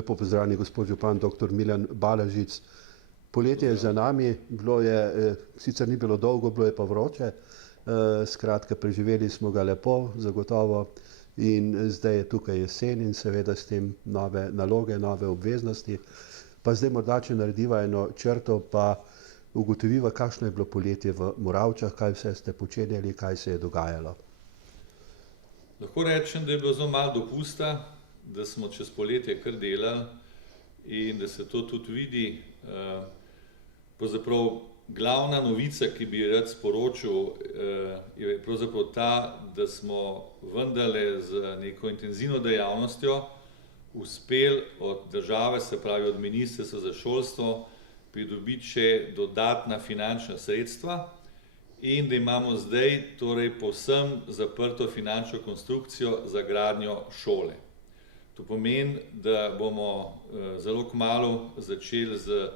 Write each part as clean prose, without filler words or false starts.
Lepo pozdravljeni gospod župan, dr. Milan Balažic. Poletje je za nami, sicer ni bilo dolgo, bilo je pa vroče, skratka preživeli smo ga lepo, zagotovo, in zdaj je tukaj jesen in seveda s tem nove naloge, nove obveznosti. Pa zdaj morda, če narediva eno črto, pa ugotoviva, kakšno je bilo poletje v Moravčah, kaj vse ste počenjali, kaj se je dogajalo. Lahko rečem, da je bilo zelo malo dopusta, da smo čez poletje kar delali in da se to tudi vidi. Pravzaprav glavna novica, ki bi rad sporočil, je pravzaprav ta, da smo vendarle z neko intenzivno dejavnostjo uspeli od države, se pravi od Ministrstva za šolstvo, pridobiti še dodatna finančna sredstva in da imamo zdaj torej povsem zaprto finančno konstrukcijo za gradnjo šole. To pomeni, da bomo zelo kmalu začeli z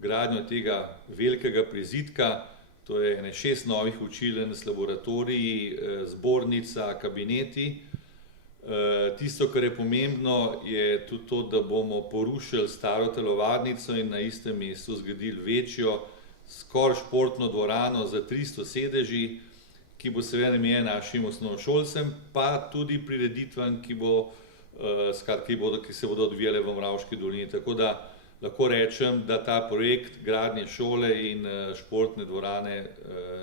gradnjo tega velikega prizidka, to je 6 novih učilnic, laboratoriji, zbornica, kabineti. Tisto, kar je pomembno, je tudi to, da bomo porušili staro telovadnico in na istem mestu zgradili večjo, skoraj športno dvorano za 300 sedeži, ki bo seveda namenjena našim osnovnošolcem, pa tudi prireditvam, ki se bodo odvijale v Moravški dolini. Tako da lahko rečem, da ta projekt gradnje šole in športne dvorane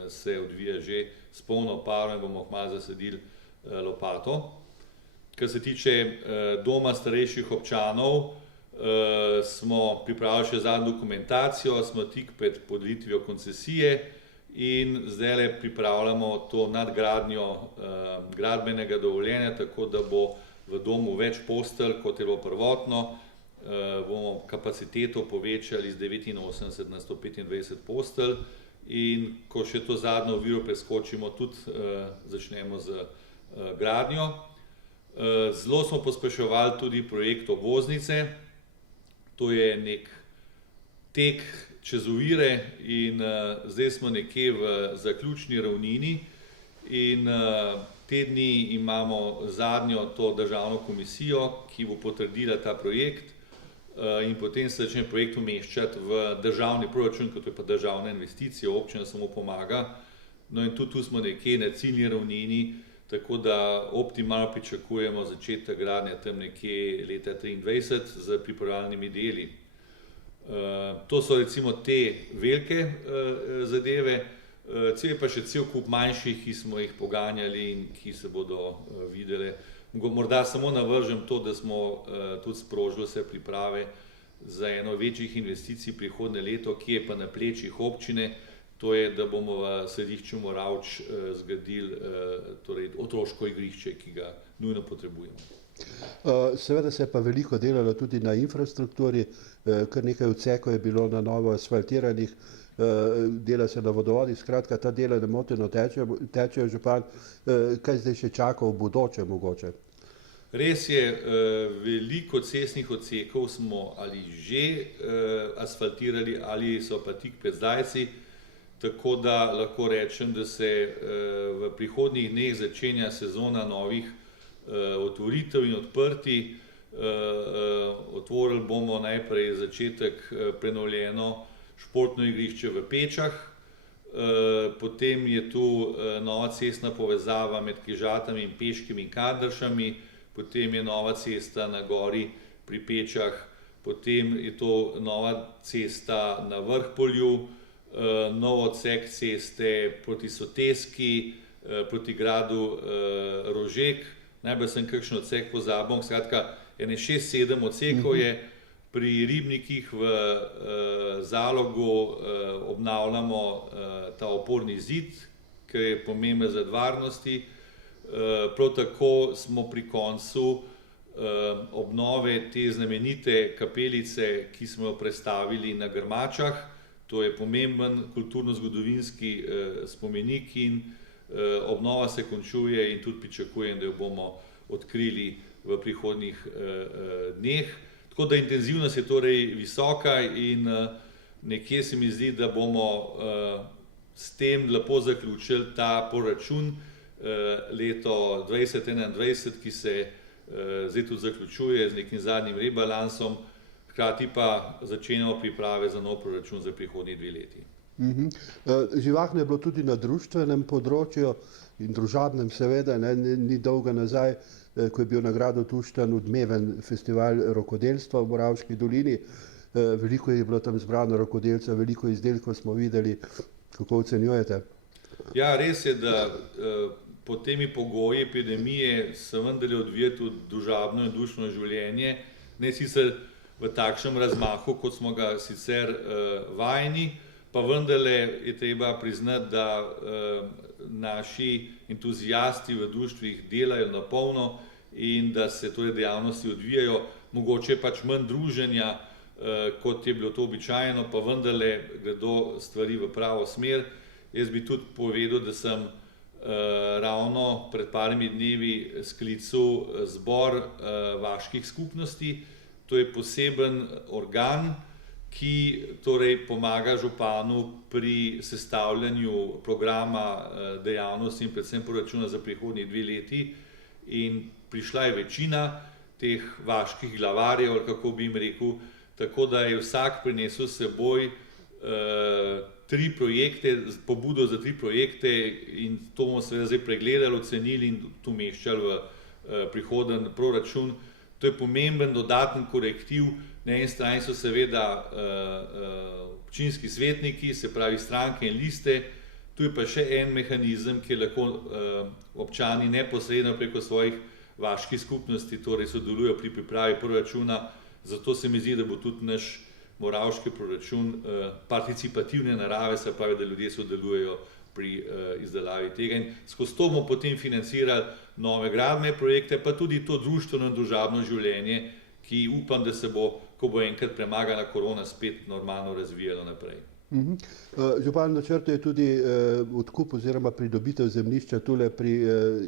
se odvija že s polno paro in bomo kmalu zasadili lopato. Kar se tiče doma starejših občanov, smo pripravili še zadnjo dokumentacijo, smo tik pred podelitvijo koncesije in zdajle pripravljamo to nadgradnjo gradbenega dovoljenja, tako da bo v domu več postelj, kot je bilo prvotno. Bomo kapaciteto povečali z 89 na 125 postelj in ko še to zadnjo oviro preskočimo, tudi začnemo z gradnjo. Zelo smo pospeševali tudi projekt obvoznice, to je nek tek čez ovire in zdaj smo nekje v zaključni ravnini in te dni imamo zadnjo to državno komisijo, ki bo potrdila ta projekt in potem se začne projekt umeščati v državni proračun, kot je pa državna investicija, občina samo pomaga. No in tudi tu smo nekje na ciljni ravnini, tako da optimalno pričakujemo začetek gradnje tam nekje leta 2023 z pripravljalnimi deli. To so recimo te velike zadeve, je pa še cel kup manjših, ki smo jih poganjali in ki se bodo videle. Morda samo navržem to, da smo tudi sprožili vse priprave za eno večjih investicij prihodnje leto, ki je pa na plečih občine. To je, da bomo v središču Moravč zgradili otroško igrišče, ki ga nujno potrebujemo. Seveda se je pa veliko delalo tudi na infrastrukturi, kar nekaj odsekov je bilo na novo asfaltiranih, dela se na vodovodih, skratka ta dela nemoteno tečejo, župan, kaj zdaj še čaka v bodoče mogoče? Res je, veliko cestnih odsekov smo ali že asfaltirali ali so pa tik pred zdajci, tako da lahko rečem, da se v prihodnjih dneh začenja sezona novih otvoritev in odprti. Otvorili bomo najprej začetek prenovljeno športno igrišče v Pečah, potem je tu nova cestna povezava med Križatami in Peškimi in Kadršami, potem je nova cesta na gori pri Pečah, potem je to nova cesta na Vrhpolju, nov odsek ceste proti Soteski, proti gradu Rožek, najbolj sem kakšen odsek pozabil, skratka, 6-7 odsekov je. Pri Ribnikih v Zalogu obnavljamo ta oporni zid, ki je pomemben zaradi varnosti. Prav tako smo pri koncu obnove te znamenite kapelice, ki smo jo prestavili na Grmačah. To je pomemben kulturno-zgodovinski spomenik in obnova se končuje in tudi pričakujem, da jo bomo odkrili v prihodnjih dneh. Tako da intenzivnost je torej visoka in nekje se mi zdi, da bomo s tem lepo zaključili ta proračun leto 2021, ki se zdaj tudi zaključuje z nekim zadnjim rebalansom. hkrati pa začenjamo priprave za nov proračun za prihodnji 2 leti. Živahno je bilo tudi na društvenem področju in družabnem seveda, ni dolgo nazaj, ko je bil na gradu Tuštanj odmeven festival rokodelstva v Moravški dolini. Veliko je bilo tam zbrano rokodelcev, veliko izdelkov smo videli. Kako ocenjujete? Ja, res je, da pod temi pogoji epidemije se vendarle odvija tudi družabno in društveno življenje, ne sicer v takšnem razmahu, kot smo ga sicer vajeni, pa vendarle je treba priznati, da naši entuzijasti v društvih delajo na polno in da se torej dejavnosti odvijajo, mogoče pač manj druženja, kot je bilo to običajno, pa vendarle gredo stvari v pravo smer. Jaz bi tudi povedal, da sem ravno pred parimi dnevi sklical zbor vaških skupnosti. To je poseben organ, ki torej pomaga županu pri sestavljanju programa dejavnosti in predvsem proračuna za prihodnji 2 leti. In prišla je večina teh vaških glavarjev, ali kako bi jim rekel, tako da je vsak prinesel s seboj 3 projekte, pobudo za 3 projekte in to bomo seveda zdaj pregledali, ocenili in tu umeščali v prihoden proračun. To je pomemben dodaten korektiv. Na eni strani so seveda občinski svetniki, se pravi stranke in liste, tu je pa še en mehanizem, kjer lahko občani neposredno preko svojih vaških skupnosti torej sodelujo pri pripravi proračuna. Zato se mi zdi, da bo tudi naš moravški proračun participativne narave, se pravi, da ljudje sodelujejo pri izdelavi tega. In skozi to bomo potem financirali nove gradbene projekte, pa tudi to društveno in družabno življenje, ki upam, da se bo, ko bo enkrat premagana korona, spet normalno razvijalo naprej. Župan načrtuje tudi odkup oziroma pridobitev zemljišča tule pri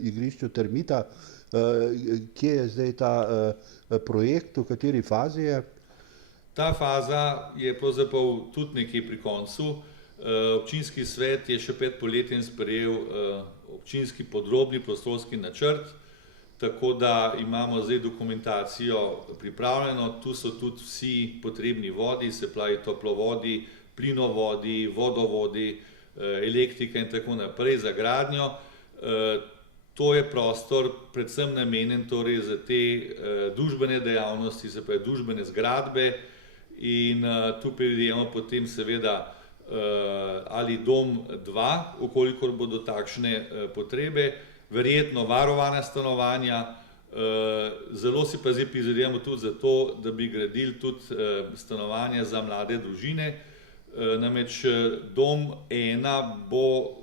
igrišču Termita. Kje je zdaj ta projekt, v kateri fazi je? Ta faza je pravzaprav tudi nekje pri koncu. Občinski svet je še pred poletjem sprejel občinski podrobni prostorski načrt, tako da imamo zdaj dokumentacijo pripravljeno. Tu so tudi vsi potrebni vodi, se pravi toplovodi, plinovodi, vodovodi, elektrika in tako naprej za gradnjo. To je prostor predvsem namenjen torej za te družbene dejavnosti, se pravi družbene zgradbe in tu predvidevamo potem seveda ali dom 2, ukolikor bodo takšne potrebe, verjetno varovana stanovanja. Zelo si pa zdaj prizadevamo tudi za to, da bi gradili tudi stanovanja za mlade družine. Namreč dom 1 bo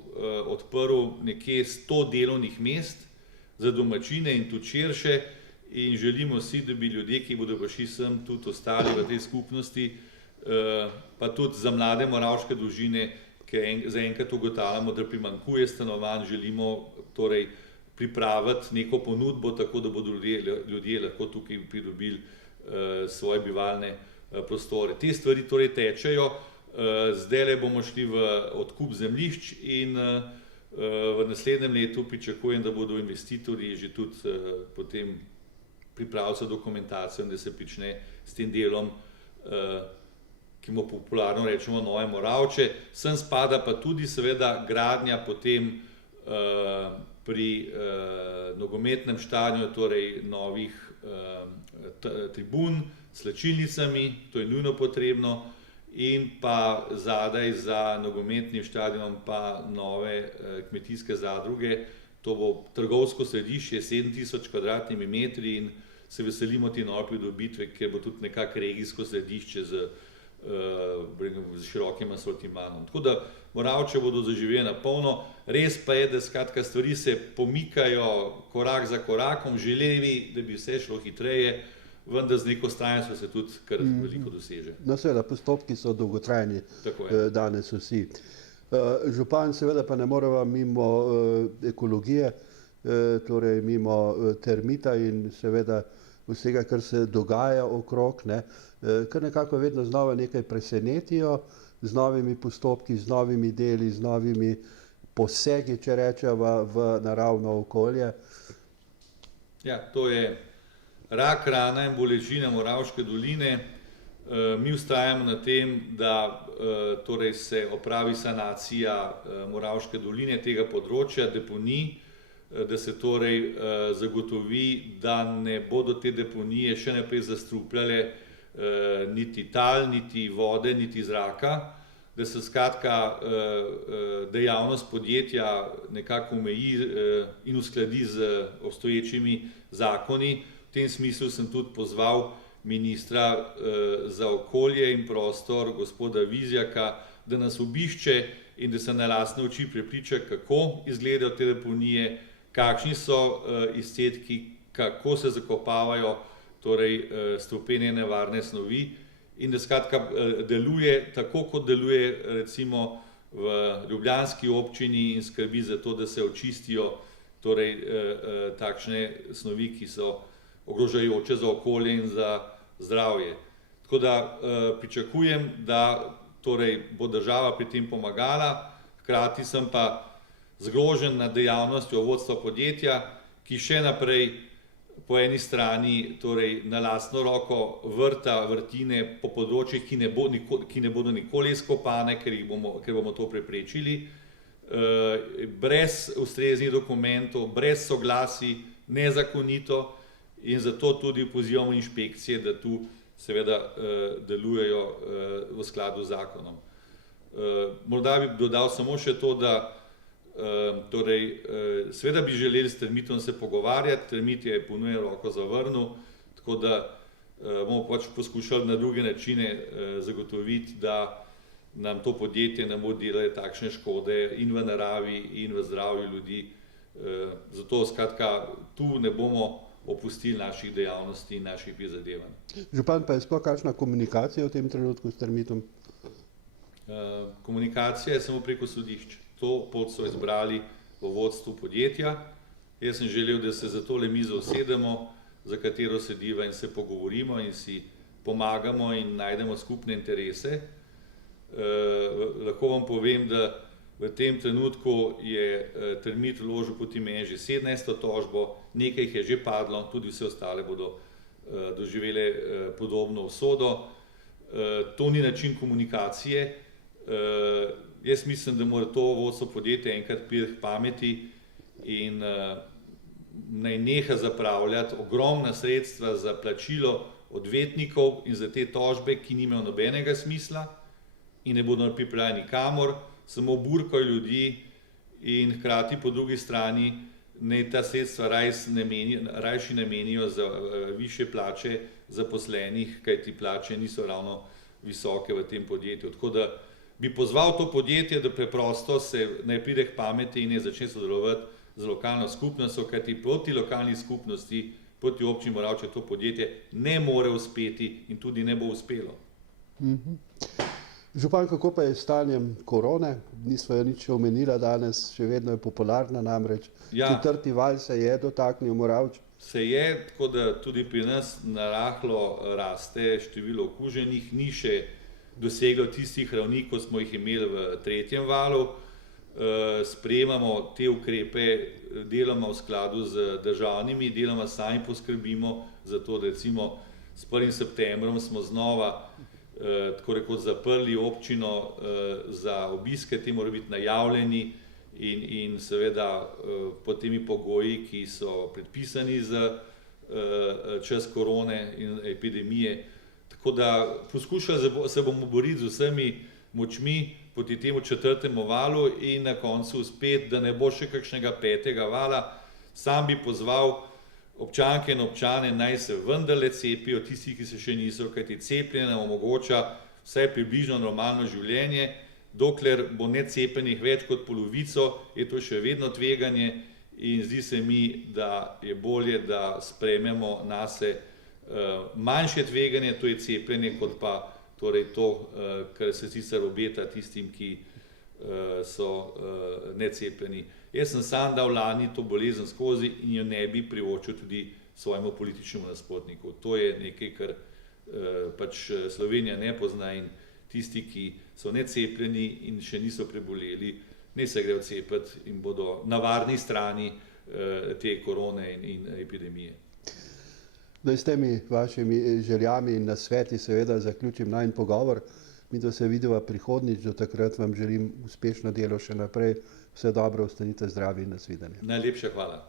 odprl nekje 100 delovnih mest za domačine in tudi širše in želimo si, da bi ljudje, ki bodo prišli sem, tudi ostali v tej skupnosti, pa tudi za mlade moravške družine, ker zaenkrat ugotavljamo, da primanjkuje stanovanj, želimo torej pripraviti neko ponudbo, tako da bodo ljudje lahko tukaj pridobili svoje bivalne prostore. Te stvari torej tečejo. Zdajle bomo šli v odkup zemljišč in v naslednjem letu pričakujem, da bodo investitorji že tudi potem pripravili dokumentacijo, da se prične s tem delom, ki mu popularno rečemo Nove Moravče. Sem spada pa tudi seveda gradnja potem pri nogometnem štadionu, torej novih tribun s slačilnicami, to je nujno potrebno. In pa zadaj za nogometnim štadionom pa nove kmetijske zadruge. To bo trgovsko središče, 7000 kvadratnimi metri in se veselimo te nove pridobitve, ker bo tudi nekako regijsko središče z širokim asortimanom. Tako da Moravče bodo zaživeli na polno. Res pa je, da skratka stvari se pomikajo korak za korakom, želeli, da bi vse šlo hitreje, vendar z neko vztrajnostjo se tudi kar veliko doseže. No seveda, postopki so dolgotrajni danes vsi. Župan seveda pa ne moreva mimo ekologije, torej mimo Termita in seveda vsega, kar se dogaja okrog, kar nekako vedno znova nekaj presenetijo z novimi postopki, z novimi deli, z novimi posegi, če rečeva, v naravno okolje. Ja, to je rak rana in bolečina Moravške doline. Mi vztrajamo na tem, da torej se opravi sanacija Moravške doline, tega področja, deponij, da se torej zagotovi, da ne bodo te deponije še naprej zastrupljale niti tal, niti vode, niti zraka, da se skratka dejavnost podjetja nekako omeji in uskladi z obstoječimi zakoni. V tem smislu sem tudi pozval ministra za okolje in prostor, gospoda Vizjaka, da nas obišče in da se na lastne oči prepriča, kako izgledajo te deponije, kakšni so izcedki, kako se zakopavajo torej strupene nevarne snovi in da skratka deluje tako, kot deluje recimo v ljubljanski občini in skrbi za to, da se očistijo torej takšne snovi, ki so ogrožajoče za okolje in za zdravje. Tako da pričakujem, da torej bo država pri tem pomagala, hkrati sem pa zgrožen nad dejavnostjo vodstva podjetja, ki še naprej po eni strani torej na lastno roko vrta vrtine po področjih, ki ne bodo nikoli izkopane, ker bomo to preprečili, brez ustreznih dokumentov, brez soglasij, nezakonito, in zato tudi pozivamo inšpekcije, da tu seveda delujejo v skladu z zakonom. Morda bi dodal samo še to, da torej seveda bi želeli s Termitom se pogovarjati, Termit je ponujeno roko zavrnil, tako da bomo pač poskušali na druge načine zagotoviti, da nam to podjetje ne bo delalo takšne škode in v naravi in v zdravju ljudi. Zato skratka tu ne bomo opustili naših dejavnosti in naših prizadevanj. Župan, pa je sploh kakšna komunikacija v tem trenutku s Termitom? Komunikacija je samo preko sodišč. To pot so izbrali v vodstvu podjetja. Jaz sem želel, da se za tole mizo usedemo, za katero sediva in se pogovorimo in si pomagamo in najdemo skupne interese. Lahko vam povem, da v tem trenutku je Termit vložil proti meni že 17. tožbo, nekaj jih je že padlo, tudi vse ostale bodo doživele podobno usodo. To ni način komunikacije. Jaz mislim, da mora to vodstvo podjetja enkrat priti k pameti in naj neha zapravljati ogromna sredstva za plačilo odvetnikov in za te tožbe, ki nimajo nobenega smisla in ne bodo pripeljani nikamor, samo burkajo ljudi in hkrati po drugi strani naj ta sredstva rajši namenijo za višje plače zaposlenih, kajti plače niso ravno visoke v tem podjetju. Tako da bi pozval to podjetje, da preprosto se naj pride k pameti in ne začne sodelovati z lokalno skupnostjo, kajti proti lokalni skupnosti, proti občini Moravče to podjetje ne more uspeti in tudi ne bo uspelo. Župan, kako pa je s stanjem korone? Nismo jo nič omenila danes, še vedno je popularna namreč. Četrti val se je dotaknil Moravč. Se je, tako da tudi pri nas narahlo raste število okuženih, ni še doseglo tistih ravni, kot smo jih imeli v tretjem valu. Sprejemamo te ukrepe, deloma v skladu z državnimi, deloma sami poskrbimo za to, da recimo s 1. septembrom smo znova tako rekoč zaprli občino za obiske, ti morajo biti najavljeni in seveda pod temi pogoji, ki so predpisani za čas korone in epidemije. Tako da poskušali se bomo boriti z vsemi močmi proti temu četrtemu valu in na koncu uspeti, da ne bo še kakšnega 5. vala. Sam bi pozval občanke in občane naj se vendarle cepijo, tisti, ki se še niso, kajti cepljenje nam omogoča vsaj približno normalno življenje. Dokler bo necepljenih več kot polovico, je to še vedno tveganje in zdi se mi, da je bolje, da sprejmemo nase manjše tveganje, to je cepljenje, kot pa torej to, kar se sicer obeta tistim, ki so necepljeni. Jaz sem sam dal lani to bolezen skozi in jo ne bi privoščil tudi svojemu političnemu nasprotniku. To je nekaj, kar pač Slovenija ne pozna in tisti, ki so necepljeni in še niso preboleli, ne se grejo cepiti in bodo na varni strani te korone in epidemije. Da s temi vašimi željami in nasveti seveda zaključim najin pogovor. Mi da se vidiva prihodnjič, do takrat vam želim uspešno delo še naprej. Vse dobro, ostanite zdravi in nasvidenje. Najlepša hvala.